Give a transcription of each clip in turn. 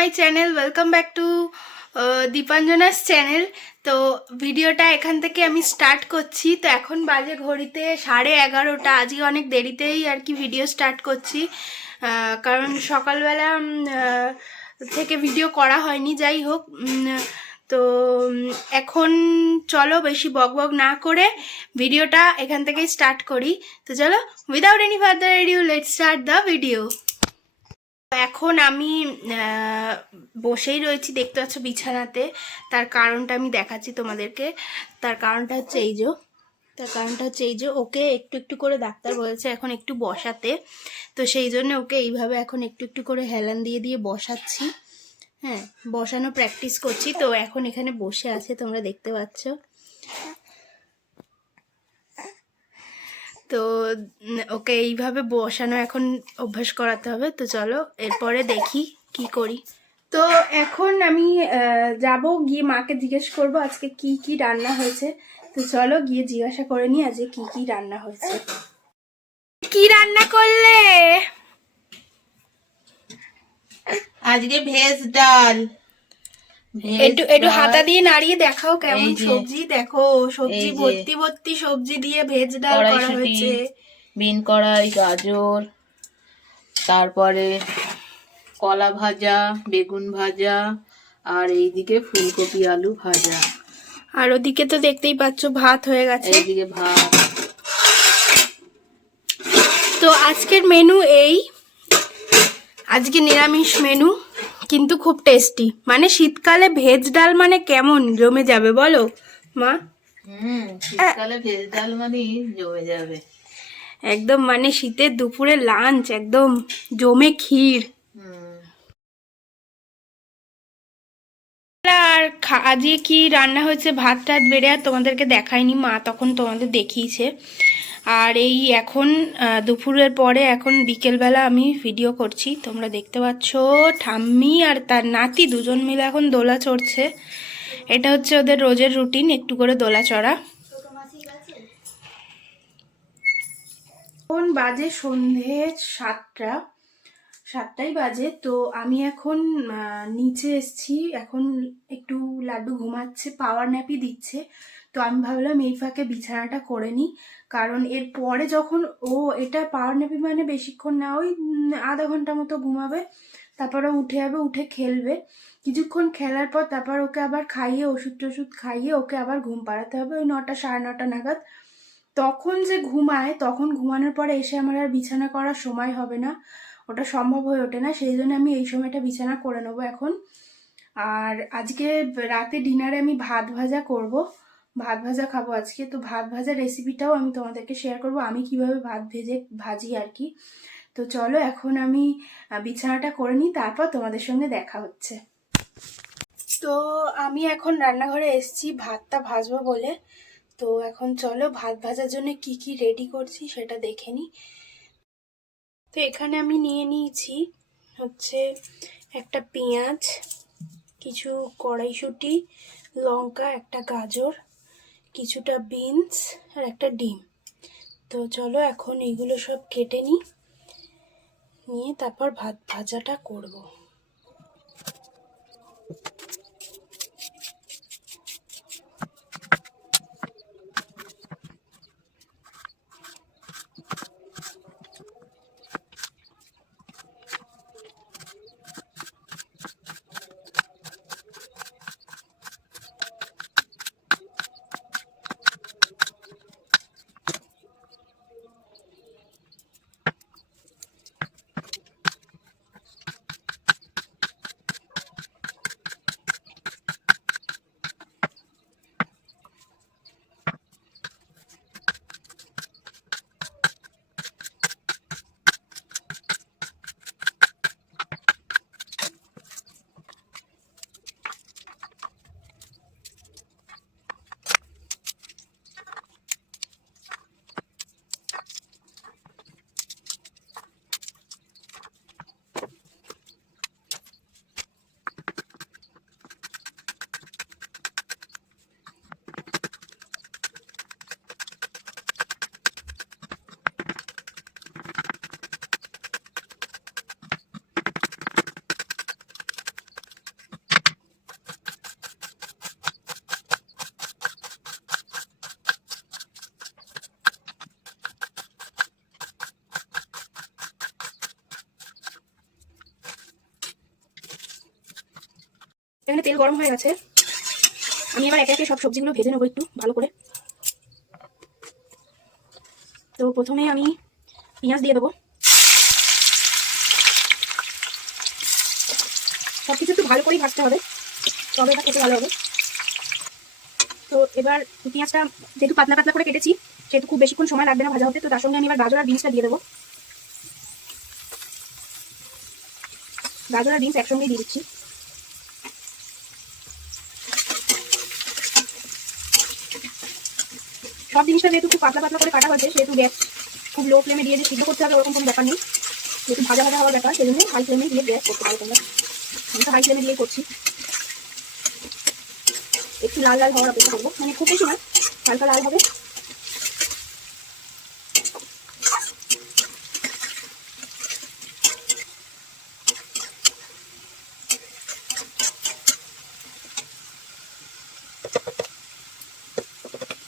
My channel, welcome back to Dipanjana's channel. তো ভিডিওটা এখান থেকে আমি স্টার্ট করছি। তো এখন বাজে ঘড়িতে 11:30। আজকে অনেক দেরিতেই আর কি ভিডিও স্টার্ট করছি, কারণ সকালবেলা থেকে ভিডিও করা হয়নি। যাই হোক, তো এখন চলো বেশি বকবক না করে ভিডিওটা এখান থেকেই স্টার্ট করি। তো চলো, without any further edu, let's start the video. এখন আমি বসেই রয়েছি, দেখতে পাচ্ছ বিছানাতে। তার কারণটা আমি দেখাচ্ছি তোমাদেরকে। তার কারণটা হচ্ছে এই যে ওকে একটু একটু করে ডাক্তার বলেছে এখন একটু বসাতে। তো সেই জন্য ওকে এইভাবে এখন একটু একটু করে হেলান দিয়ে দিয়ে বসাচ্ছি। হ্যাঁ, বসানো প্র্যাকটিস করছি। তো এখন এখানে বসে আছে, তোমরা দেখতে পাচ্ছ। তো ওকে এইভাবে বসানো এখন অভ্যাস করাতে হবে। তো চলো এরপরে দেখি কি করি। তো এখন আমি যাব, গিয়ে মাকে জিজ্ঞেস করব আজকে কি কি রান্না হয়েছে। তো চলো গিয়ে জিজ্ঞাসা করে নি আজকে কি কি রান্না হয়েছে। কি রান্না করলে? আজকে ভেজ ডাল। একটু একটু হাতা দিয়ে নাড়িয়ে দেখাও কেমন সবজি। দেখো সবজি ভর্তি ভর্তি সবজি দিয়ে ভেজ ডাল করা হয়েছে। বিন কড়াই, গাজর, তারপরে কলা ভাজা, বেগুন ভাজা, আর এইদিকে ফুলকপি আলু ভাজা। আর ওদিকে তো দেখতেই পাচ্ছ ভাত হয়ে গেছে। এইদিকে ভাত। তো আজকের মেনু এই, আজকে নিরামিষ মেনু, কিন্তু খুব টেস্টি। মানে শীতকালে ভেজ ডাল মানে কেমন জমে যাবে বলো মা? শীতকালে ভেজ ডাল মানে জমে যাবে একদম। মানে শীতের দুপুরে লাঞ্চ একদম জমে ক্ষীর। আর আজকে কি রান্না হয়েছে, ভাত টাত বেড়ে আর তোমাদেরকে দেখায়নি, মা তখন তোমাদের দেখিয়েছে। আর এই এখন দুপুরের পরে এখন বিকেলবেলা আমি ভিডিও করছি, তোমরা দেখতে পাচ্ছ। ঠাম্মি আর তার নাতি দুজন মিলে এখন দোলা চড়ছে। এটা হচ্ছে ওদের রোজের রুটিন, একটু করে দোলা চড়া। এখন বাজে সন্ধে 7টাই বাজে। তো আমি এখন নিচে এসছি। এখন একটু লাড্ডু ঘুমাচ্ছে, পাওয়ার ন্যাপই দিচ্ছে। তো আমি ভাবলাম এই ফাঁকে বিছানাটা করে নিই, কারণ এর পরে যখন এটা পাওয়ার ন্যাপি মানে বেশিক্ষণ না, ওই আধা ঘন্টা মতো ঘুমাবে, তারপরে উঠে যাবে, উঠে খেলবে কিছুক্ষণ। খেলার পর তারপর ওকে আবার খাইয়ে ওষুধ টষুধ খাইয়ে ওকে আবার ঘুম পাড়াতে হবে ওই 9টা 9:30 নাগাদ। তখন যে ঘুমায়, তখন ঘুমানোর পরে এসে আমার আর বিছানা করার সময় হবে না, ওটা সম্ভব হয়ে ওঠে না। সেই জন্য আমি এই সময়টা বিছানা করে নেবো এখন। আর আজকে রাতে ডিনারে আমি ভাত ভাজা করব, ভাত ভাজা খাবো আজকে। তো ভাত ভাজা রেসিপিটাও আমি তোমাদেরকে শেয়ার করব, আমি কিভাবে ভাত ভাজি আর কি। তো চলো এখন আমি বিছানাটা করে নিই, তারপর তোমাদের সঙ্গে দেখা হচ্ছে। তো আমি এখন রান্নাঘরে এসেছি ভাতটা ভাজবো বলে। তো এখন চলো ভাত ভাজার জন্য কি কি রেডি করছি সেটা দেখে নিই। তো এখানে আমি নিয়ে নিয়েছি হচ্ছে একটা পেঁয়াজ, কিছু কড়াইশুঁটি, লঙ্কা, একটা গাজর, কিছুটা বিনস আর একটা ডিম। তো চলো এখন এইগুলো সব কেটে নিয়ে তারপর ভাত ভাজাটা করব। এখানে তেল গরম হয়ে গেছে, আমি এবার একে একে সব সবজিগুলো ভেজে নেবো একটু ভালো করে। তো প্রথমে আমি পেঁয়াজ দিয়ে দেবো, সবকিছু একটু ভালো করেই ভাজতে হবে, তবে এটা খেতে ভালো হবে। তো এবার পেঁয়াজটা যেহেতু পাতলা পাতলা করে কেটেছি সেহেতু খুব বেশিক্ষণ সময় লাগবে না ভাজা হতে। তো তার সঙ্গে আমি এবার গাজর আর বিনসটা দিয়ে দেবো। গাজর আর বিনস একসঙ্গেই দিয়ে দিচ্ছি। সব জিনিসটা যেহেতু খুব পাতলা পাতলা করে কাটা হয়েছে সেহেতু গ্যাস খুব লো ফ্লেমে দিয়ে যে সিদ্ধ করতে হবে ওরকম কোনো ব্যাপার নেই, যেহেতু ভাজা ভাজা হওয়ার ব্যাপার, সেই জন্য হাই ফ্লেমে দিয়ে গ্যাস করতে পারো তোমরা। আমি তো হাই ফ্লেমে দিয়েই করছি। একটু লাল লাল হওয়ার অপেক্ষা করবো, মানে খুব বেশি না, হালকা লাল হবে।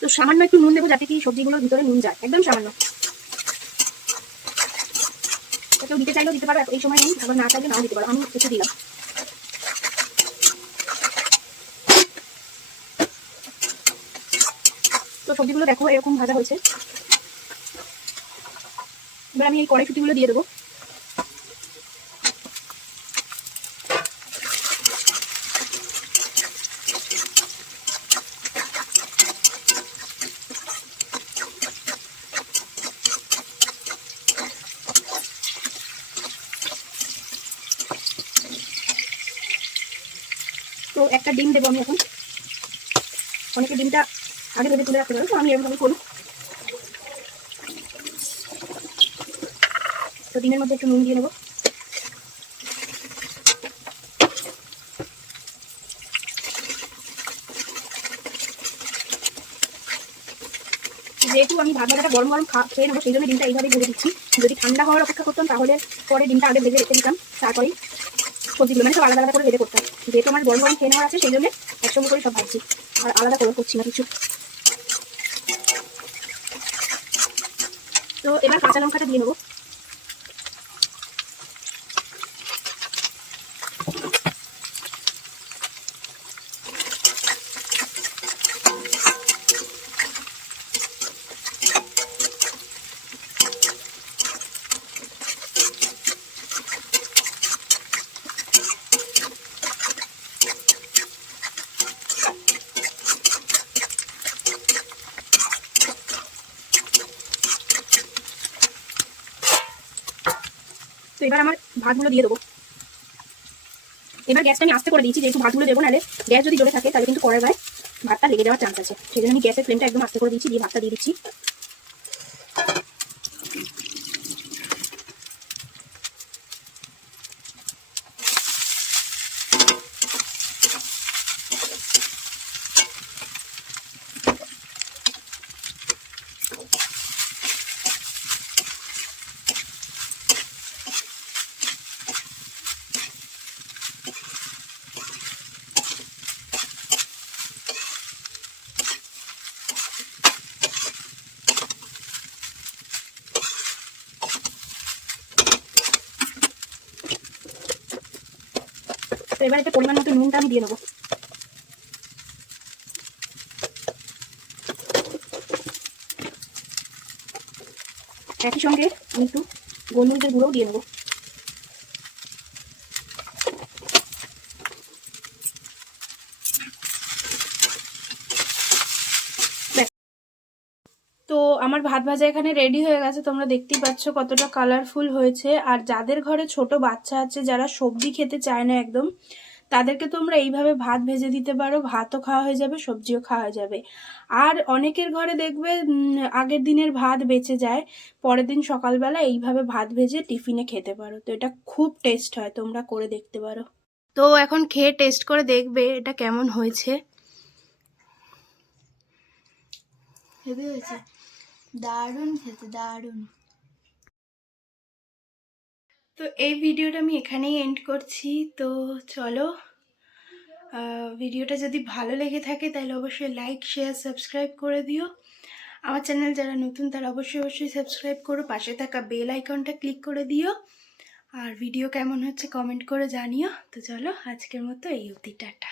তো সামান্য একটু নুন দেবো যাতে কি সবজিগুলোর ভিতরে নুন যায়, একদম সামান্য। কেউ দিতে চাইলেও দিতে পারো, এই সময় নেই, আবার না চাইলে নাও দিতে পারো, আমি একটু দিলাম। তো সবজিগুলো দেখো এরকম ভাজা হয়েছে। এবার আমি এই কড়াইশুঁটিগুলো দিয়ে দেবো। তো একটা ডিম দেবো আমি এখন, অনেকে ডিমটা আগে ভেজে তুলে রাখতে পারো, তো আমি এরকমভাবে করবো। তো ডিমের মধ্যে একটু নুন দিয়ে নেবো। যেহেতু আমি ভাত ভাজাটা গরম গরম খেয়ে নেবো সেই জন্য ডিমটা এইভাবে ভেজে দিচ্ছি। যদি ঠান্ডা হওয়ার অপেক্ষা করতাম তাহলে পরে ডিমটা আগে ভেজে রেখে দিতাম, তারপরে সবজিগুলো মানে সব আলাদা আলাদা করে ভেজে করতাম। যেহেতু আমার গরম গরম খেয়ে নেওয়ার আছে সেই জন্য একসঙ্গে করে সব ভাজছি, আর আলাদা করে করছি না কিছু। তো এবার কাঁচা লঙ্কাটা দিয়ে নেবো। তো এবার আমার ভাতগুলো দিয়ে দেবো। এবার গ্যাসটা আমি আস্তে করে দিয়েছি, যেহেতু ভাতগুলো দেবো, নাহলে গ্যাস যদি জ্বলে থাকে তাহলে কিন্তু কড়াই গায়ে ভাতটা লেগে যাওয়ার চান্স আছে, সেই জন্য আমি গ্যাসের ফ্লেমটা একদম আস্তে করে দিয়েছি, দিয়ে ভাতটা দিয়ে দিচ্ছি। তো এবার একটা পরিমাণ মতো নুনটা আমি দিয়ে দেবো। একই সঙ্গে আমি একটু গোলমরিচের গুঁড়োও দিয়ে নেবো। তো আমার ভাত ভাজা এখানে রেডি হয়ে গেছে, তোমরা দেখতেই পাচ্ছ কতটা কালারফুল হয়েছে। আর যাদের ঘরে ছোট বাচ্চা আছে, যারা সবজি খেতে চায় না একদম, তাদেরকে তোমরা এইভাবে ভাত ভেজে দিতে পারো, ভাতও খাওয়া হয়ে যাবে, সবজিও খাওয়া হয়ে যাবে। আর অনেকের ঘরে দেখবে আগের দিনের ভাত বেঁচে যায়, পরের দিন সকালবেলা এইভাবে ভাত ভেজে টিফিনে খেতে পারো। তো এটা খুব টেস্ট হয়, তোমরা করে দেখতে পারো। তো এখন খেয়ে টেস্ট করে দেখবে এটা কেমন হয়েছে। হেভি হয়েছে, দারুণ খেতে, দারুণ। তো এই ভিডিওটা আমি এখানেই এন্ড করছি। তো চলো, ভিডিওটা যদি ভালো লেগে থাকে তাহলে অবশ্যই লাইক, শেয়ার, সাবস্ক্রাইব করে দিও। আমার চ্যানেল যারা নতুন তারা অবশ্যই সাবস্ক্রাইব করো, পাশে থাকা বেল আইকনটা ক্লিক করে দিও। আর ভিডিও কেমন হচ্ছে কমেন্ট করে জানিও। তো চলো আজকের মতো এই অবধি, টাটা।